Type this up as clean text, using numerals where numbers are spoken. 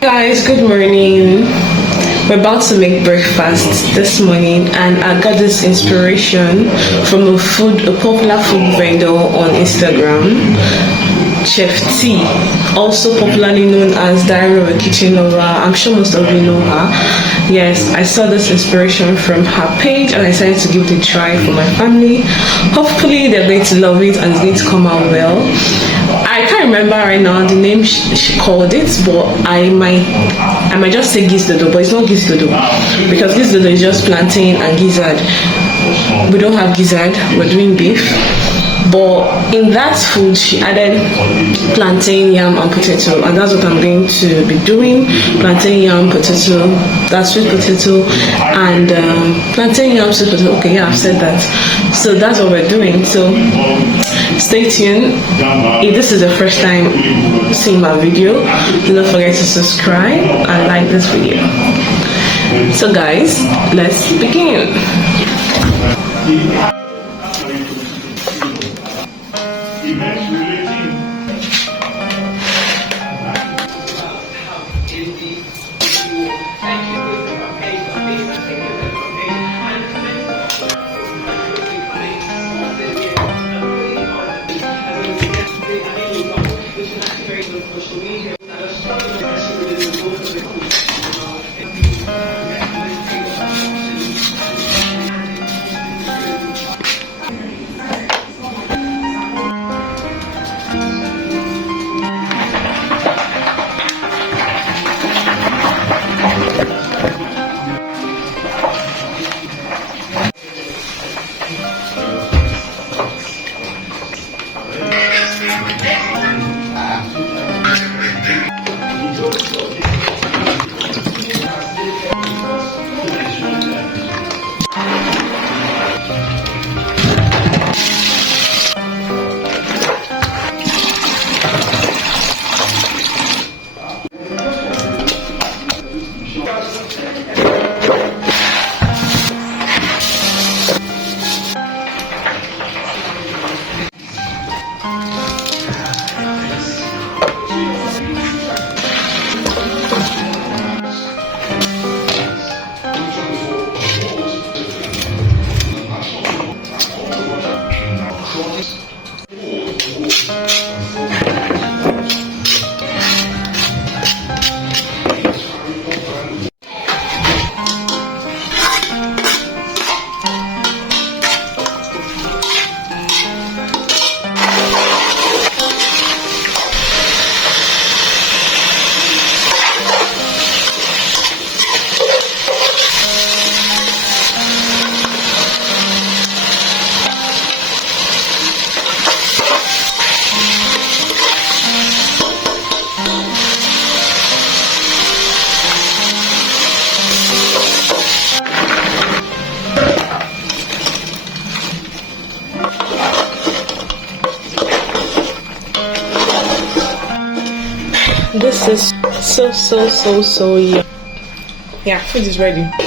Guys, good morning. We're about to make breakfast this morning, and I got this inspiration from a popular food vendor on Instagram, Chef T, also popularly known as Diary of a Kitchen Lover. I'm sure most of you know her. Yes, I saw this inspiration from her page and I decided to give it a try for my family. Hopefully they're going to love it and it's going to come out well. I can't remember right now the name she called it, but I might just say GIZDODO, but it's not GIZDODO, because GIZDODO is just plantain and gizzard. We don't have gizzard, we're doing beef. But in that food, she added plantain, yam, and potato, and that's what I'm going to be doing. Plantain, yam, potato, that's sweet potato, and plantain, yam, sweet potato. Okay, yeah, I've said that. So that's what we're doing. So stay tuned. If this is the first time seeing my video, do not forget to subscribe and like this video. So guys, let's begin. This is so yummy. Yeah, food is ready.